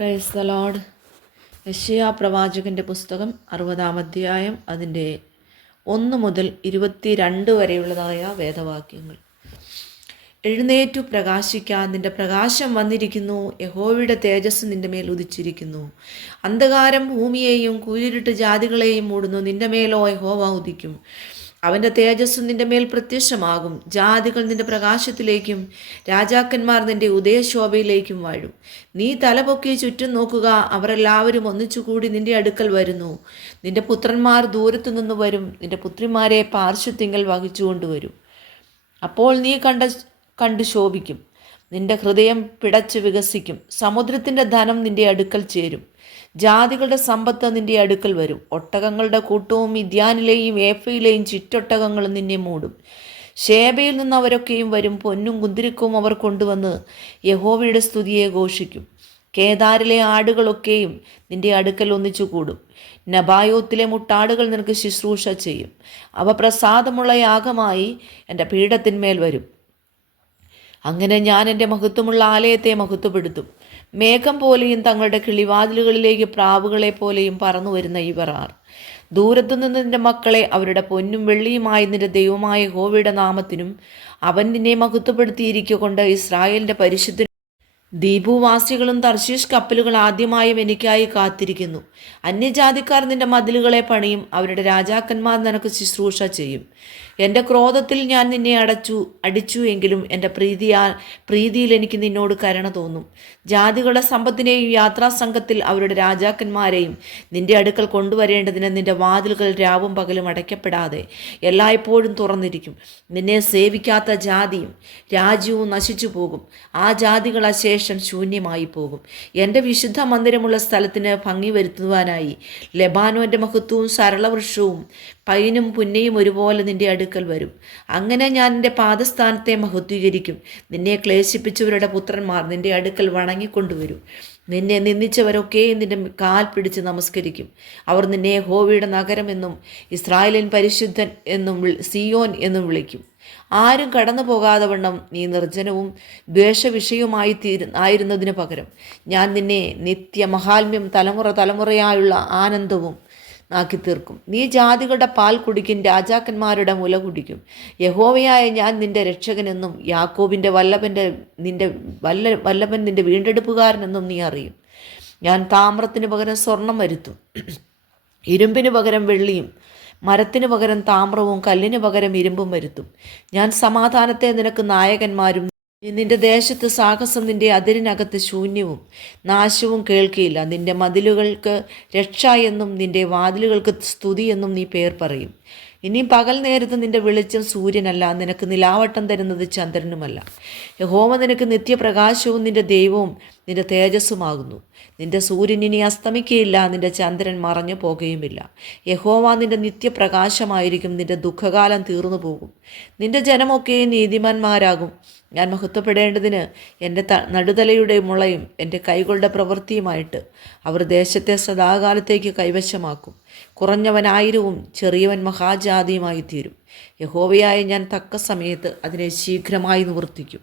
Praise the Lord. യെശയ്യാ പ്രവാചകൻ്റെ പുസ്തകം 60-ാം അധ്യായം അതിൻ്റെ 1 മുതൽ 22 വരെയുള്ളതായ വേദവാക്യങ്ങൾ. എഴുന്നേറ്റു പ്രകാശിക്കാൻ, നിന്റെ പ്രകാശം വന്നിരിക്കുന്നു. യഹോവയുടെ തേജസ് നിന്റെ മേൽ ഉദിച്ചിരിക്കുന്നു. അന്ധകാരം ഭൂമിയെയും കൂരിരുട്ട് ജാതികളെയും മൂടുന്നു. നിന്റെ മേലോ യഹോവ ഉദിക്കും. അവൻ്റെ തേജസ് നിന്റെ മേൽ പ്രത്യക്ഷമാകും. ജാതികൾ നിന്റെ പ്രകാശത്തിലേക്കും രാജാക്കന്മാർ നിന്റെ ഉദയശോഭയിലേക്കും വാഴും. നീ തലപൊക്കി ചുറ്റും നോക്കുക, അവരെല്ലാവരും ഒന്നിച്ചുകൂടി നിന്റെ അടുക്കൽ വരുന്നു. നിന്റെ പുത്രന്മാർ ദൂരത്തു നിന്ന് വരും, നിന്റെ പുത്രിമാരെ പാർശ്വത്തിങ്കൽ വഹിച്ചുകൊണ്ടുവരും. അപ്പോൾ നീ കണ്ട് ശോഭിക്കും, നിന്റെ ഹൃദയം പിടച്ച് വികസിക്കും. സമുദ്രത്തിൻ്റെ ധനം നിന്റെ അടുക്കൽ ചേരും, ജാതികളുടെ സമ്പത്ത് നിന്റെ അടുക്കൽ വരും. ഒട്ടകങ്ങളുടെ കൂട്ടവും മിദ്യാനിലെയും ഏഫയിലെയും ചുറ്റൊട്ടകങ്ങളും നിന്നെ മൂടും. ശേബയിൽ നിന്ന് അവരൊക്കെയും വരും. പൊന്നും കുന്തിരിക്കവും അവർ കൊണ്ടുവന്ന് യഹോവയുടെ സ്തുതിയെ ഘോഷിക്കും. കേദാരിലെ ആടുകളൊക്കെയും നിന്റെ അടുക്കൽ ഒന്നിച്ചു കൂടും. നബായോത്തിലെ മുട്ടാടുകൾ നിനക്ക് ശുശ്രൂഷ ചെയ്യും. അവ പ്രസാദമുള്ള യാഗമായി എൻ്റെ പീഠത്തിന്മേൽ വരും. അങ്ങനെ ഞാൻ എൻ്റെ മഹത്വമുള്ള ആലയത്തെ മഹത്വപ്പെടുത്തും. മേഘം പോലെയും തങ്ങളുടെ കിളിവാതിലുകളിലേക്ക് പ്രാവുകളെ പോലെയും പറന്നു വരുന്ന ഇവർ ആർ? ദൂരത്തുനിന്ന് നിന്റെ മക്കളെ അവരുടെ പൊന്നും വെള്ളിയുമായി നിന്റെ ദൈവമായ യഹോവയുടെ നാമത്തിനും അവൻ നിന്നെ മഹത്വപ്പെടുത്തിയിരിക്കൊണ്ട് ഇസ്രായേലിൻ്റെ പരിശുദ്ധ ദ്വീപുവാസികളും തർശീഷ് കപ്പലുകൾ ആദ്യമായും എനിക്കായി കാത്തിരിക്കുന്നു. അന്യജാതിക്കാർ നിന്റെ മതിലുകളെ പണിയും, അവരുടെ രാജാക്കന്മാർ നിനക്ക് ശുശ്രൂഷ ചെയ്യും. എൻ്റെ ക്രോധത്തിൽ ഞാൻ നിന്നെ അടിച്ചു എങ്കിലും എൻ്റെ പ്രീതിയിൽ എനിക്ക് നിന്നോട് കരുണ തോന്നും. ജാതികളുടെ സമ്പത്തിനെയും യാത്രാസംഘത്തിൽ അവരുടെ രാജാക്കന്മാരെയും നിന്റെ അടുക്കൽ കൊണ്ടുവരേണ്ടതിന് നിന്റെ വാതിലുകൾ രാവും പകലും അടയ്ക്കപ്പെടാതെ എല്ലായ്പ്പോഴും തുറന്നിരിക്കും. നിന്നെ സേവിക്കാത്ത ജാതിയും രാജ്യവും നശിച്ചു പോകും. ആ ജാതികൾ അശേഷം ശൂന്യമായി പോകും. എൻ്റെ വിശുദ്ധ മന്ദിരമുള്ള സ്ഥലത്തിന് ഭംഗി വരുത്തുവാനായി ലെബാനോൻ്റെ മഹത്വവും സരളവൃക്ഷവും പൈനും പുന്നയും ഒരുപോലെ നിന്റെ അടുക്കൽ വരും. അങ്ങനെ ഞാൻ നിന്റെ പാദസ്ഥാനത്തെ മഹത്വീകരിക്കും. നിന്നെ ക്ലേശിപ്പിച്ചവരുടെ പുത്രന്മാർ നിന്റെ അടുക്കൽ വണങ്ങിക്കൊണ്ടുവരും. നിന്നെ നിന്ദിച്ചവരൊക്കെയും നിന്റെ കാൽ പിടിച്ച് നമസ്കരിക്കും. അവർ നിന്നെ യഹോവയുടെ നഗരമെന്നും ഇസ്രായേലിൻ പരിശുദ്ധൻ എന്നും സിയോൻ എന്നും വിളിക്കും. ആരും കടന്നു പോകാതെ വണ്ണം നീ നിർജ്ജനവും ദ്വേഷവിഷയവുമായി ആയിരുന്നതിന് പകരം ഞാൻ നിന്നെ നിത്യമഹാത്മ്യം തലമുറയായുള്ള ആനന്ദവും ആക്കി തീർക്കും. നീ ജാതികളുടെ പാൽ കുടിക്കും, രാജാക്കന്മാരുടെ മുല കുടിക്കും. യഹോവയായ ഞാൻ നിന്റെ രക്ഷകനെന്നും യാക്കോബിൻ്റെ വല്ലഭൻ നിന്റെ വീണ്ടെടുപ്പുകാരനെന്നും നീ അറിയും. ഞാൻ താമ്രത്തിന് പകരം സ്വർണം വരുത്തും, ഇരുമ്പിന് പകരം വെള്ളിയും, മരത്തിന് പകരം താമ്രവും കല്ലിന് പകരം ഇരുമ്പും വരുത്തും. ഞാൻ സമാധാനത്തെ നിനക്ക് നായകന്മാരും നിന്റെ ദേശത്ത് സാഹസം നിന്റെ അതിരിനകത്ത് ശൂന്യവും നാശവും കേൾക്കിയില്ല. നിന്റെ മതിലുകൾക്ക് രക്ഷ എന്നും നിന്റെ വാതിലുകൾക്ക് സ്തുതി എന്നും നീ പേർ പറയും. ഇനി പകൽ നേരത്ത് നിന്റെ വെളിച്ചം സൂര്യനല്ല, നിനക്ക് നിലാവട്ടം തരുന്നത് ചന്ദ്രനുമല്ല. യഹോവ നിനക്ക് നിത്യപ്രകാശവും നിന്റെ ദൈവവും നിന്റെ തേജസ്സുമാകുന്നു. നിന്റെ സൂര്യൻ ഇനി അസ്തമിക്കുകയില്ല, നിന്റെ ചന്ദ്രൻ മറഞ്ഞു പോകുകയുമില്ല. യഹോവ നിന്റെ നിത്യപ്രകാശമായിരിക്കും. നിന്റെ ദുഃഖകാലം തീർന്നു പോകും. നിന്റെ ജനമൊക്കെ നീതിമാന്മാരാകും. ഞാൻ മഹത്വപ്പെടേണ്ടതിന് എൻ്റെ നടുതലയുടെ മുളയും എൻ്റെ കൈകളുടെ പ്രവൃത്തിയുമായിട്ട് അവർ ദേശത്തെ സദാകാലത്തേക്ക് കൈവശമാക്കും. കുറഞ്ഞവൻ 1000-ഉം ചെറിയവൻ മഹാജാതിയുമായി തീരും. യഹോവയായ ഞാൻ തക്ക സമയത്ത് അതിനെ ശീഘ്രമായി നിവർത്തിക്കും.